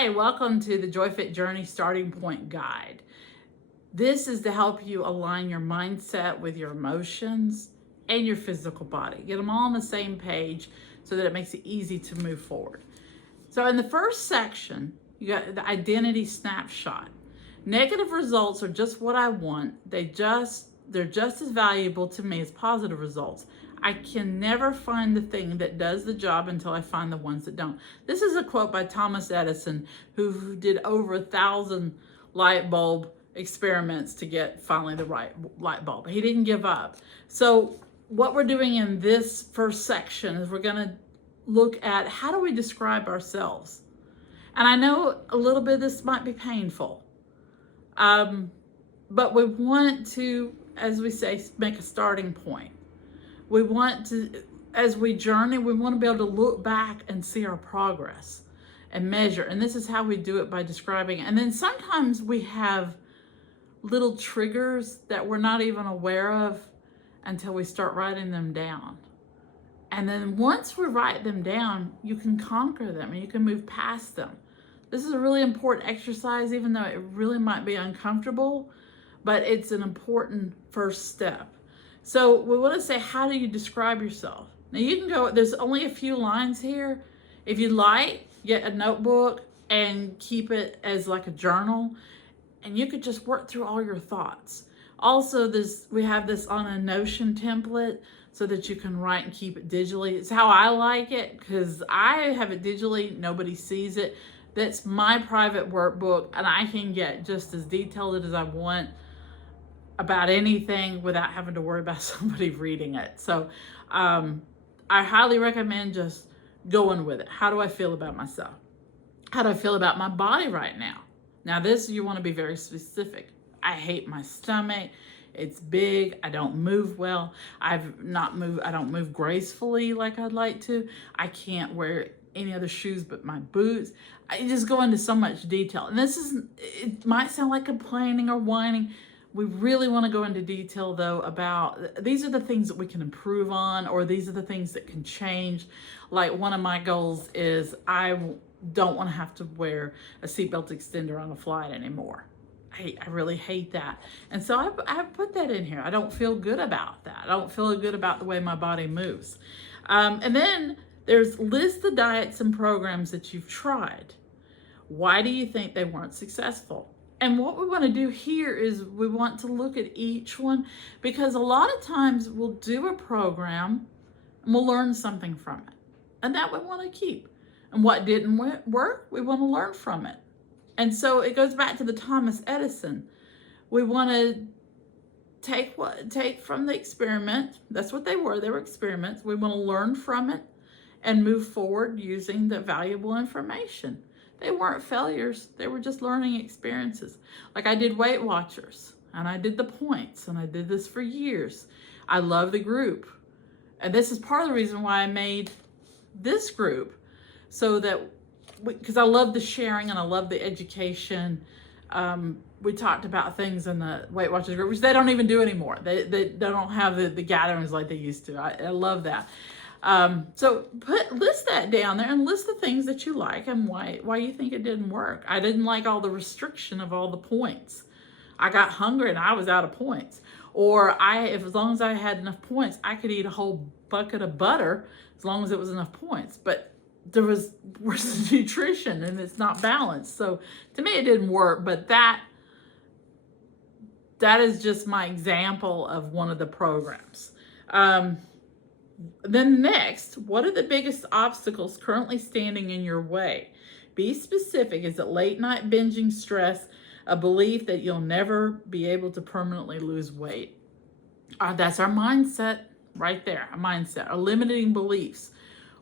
Hi, welcome to the Joyfit Journey Starting Point guide. This is to help you align your mindset with your emotions and your physical body. Get them all on the same page so that it makes it easy to move forward. So in the first section, you got the Identity Snapshot. Negative results are just what I want. They're just as valuable to me as positive results. I can never find the thing that does the job until I find the ones that don't. This is a quote by Thomas Edison, who did over 1,000 light bulb experiments to get finally the right light bulb. He didn't give up. So what we're doing in this first section is we're going to look at how do we describe ourselves. And I know a little bit of this might be painful, but we want to, as we say, make a starting point. We want to, as we journey, we want to be able to look back and see our progress and measure. And this is how we do it, by describing. And then sometimes we have little triggers that we're not even aware of until we start writing them down. And then once we write them down, you can conquer them and you can move past them. This is a really important exercise, even though it really might be uncomfortable, but it's an important first step. So we want to say, how do you describe yourself? Now you can go, there's only a few lines here. If you like, get a notebook and keep it as like a journal, and you could just work through all your thoughts. Also, we have this on a Notion template so that you can write and keep it digitally. It's how I like it, because I have it digitally, nobody sees it. That's my private workbook, and I can get just as detailed as I want about anything without having to worry about somebody reading it. So I highly recommend just going with it. How do I feel about myself? How do I feel about my body right now? Now this, you want to be very specific. I hate my stomach. It's big. I don't move well. I don't move gracefully like I'd like to. I can't wear any other shoes but my boots. I just go into so much detail. And it might sound like complaining or whining. We really want to go into detail, though, about these are the things that we can improve on, or these are the things that can change. Like, one of my goals is I don't want to have to wear a seatbelt extender on a flight anymore. I really hate that. And so I put that in here. I don't feel good about that. I don't feel good about the way my body moves. And then there's list the diets and programs that you've tried. Why do you think they weren't successful? And what we want to do here is we want to look at each one, because a lot of times we'll do a program and we'll learn something from it. And that we want to keep. And what didn't work, we want to learn from it. And so it goes back to the Thomas Edison. We want to take from the experiment. That's what they were. They were experiments. We want to learn from it and move forward using the valuable information. They weren't failures. They were just learning experiences. Like, I did Weight Watchers, and I did the points, and I did this for years. I love the group. And this is part of the reason why I made this group, so that, because I love the sharing and I love the education. We talked about things in the Weight Watchers group, which they don't even do anymore. They don't have the gatherings like they used to. I love that. So list that down there and list the things that you like and why you think it didn't work. I didn't like all the restriction of all the points. I got hungry and I was out of points. Or as long as I had enough points, I could eat a whole bucket of butter as long as it was enough points. But where's the nutrition, and it's not balanced. So to me, it didn't work. But that is just my example of one of the programs. Then next, what are the biggest obstacles currently standing in your way? Be specific. Is it late night binging, stress, a belief that you'll never be able to permanently lose weight? That's our mindset right there, a mindset, our limiting beliefs.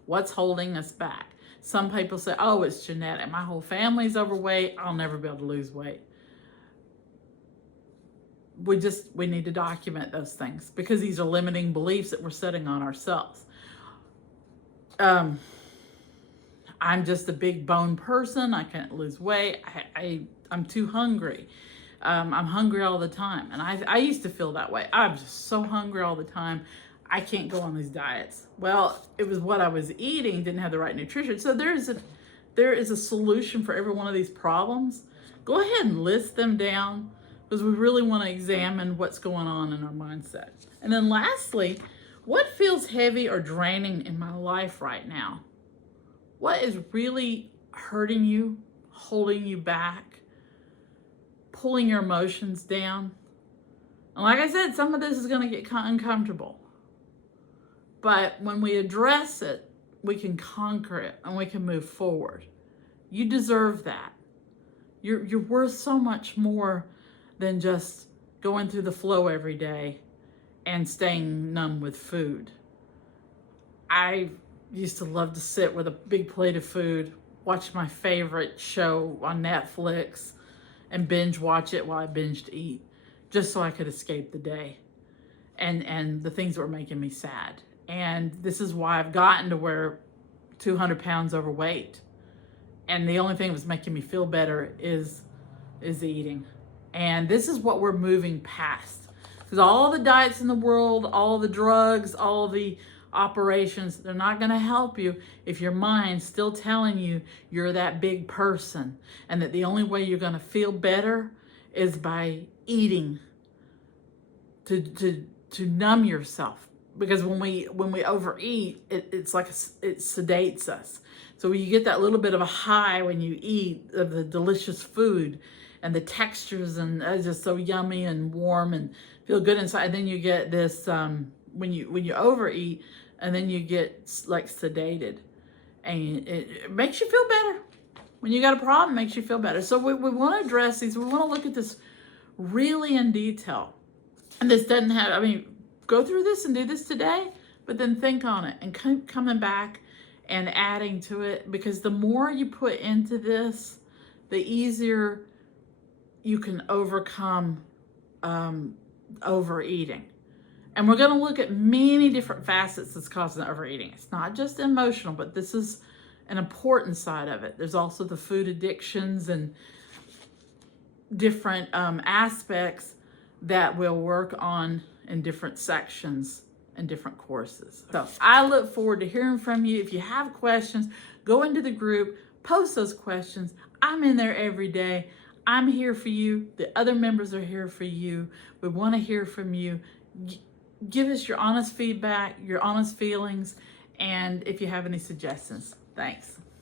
What's holding us back? Some people say, oh, it's genetic. My whole family's overweight. I'll never be able to lose weight. We need to document those things, because these are limiting beliefs that we're setting on ourselves. I'm just a big bone person. I can't lose weight. I'm too hungry. I'm hungry all the time. And I used to feel that way. I'm just so hungry all the time. I can't go on these diets. Well, it was what I was eating didn't have the right nutrition. So there's there is a solution for every one of these problems, go ahead and list them down, because we really want to examine what's going on in our mindset. And then lastly, what feels heavy or draining in my life right now? What is really hurting you, holding you back, pulling your emotions down? And like I said, some of this is going to get uncomfortable. But when we address it, we can conquer it and we can move forward. You deserve that. You're worth so much more than just going through the flow every day and staying numb with food. I used to love to sit with a big plate of food, watch my favorite show on Netflix, and binge watch it while I binged eat, just so I could escape the day and the things that were making me sad. And this is why I've gotten to where 200 pounds overweight. And the only thing that was making me feel better is eating. And this is what we're moving past. Because all the diets in the world, all the drugs, all the operations, they're not going to help you if your mind's still telling you you're that big person and that the only way you're going to feel better is by eating to numb yourself. Because when we overeat, it's like it sedates us. So you get that little bit of a high when you eat of the delicious food and the textures, and it's just so yummy and warm and feel good inside. And then you get this when you overeat, and then you get like sedated, and it makes you feel better. When you got a problem, it makes you feel better. So we want to address these. We want to look at this really in detail. And this doesn't have, I mean, go through this and do this today, but then think on it and keep coming back and adding to it, because the more you put into this, the easier you can overcome overeating. And we're going to look at many different facets that's causing overeating. It's not just emotional, but this is an important side of it. There's also the food addictions and different aspects that we'll work on in different sections and different courses. So I look forward to hearing from you. If you have questions, go into the group, post those questions. I'm in there every day. I'm here for you. The other members are here for you. We want to hear from you. Give us your honest feedback, your honest feelings, and if you have any suggestions. Thanks.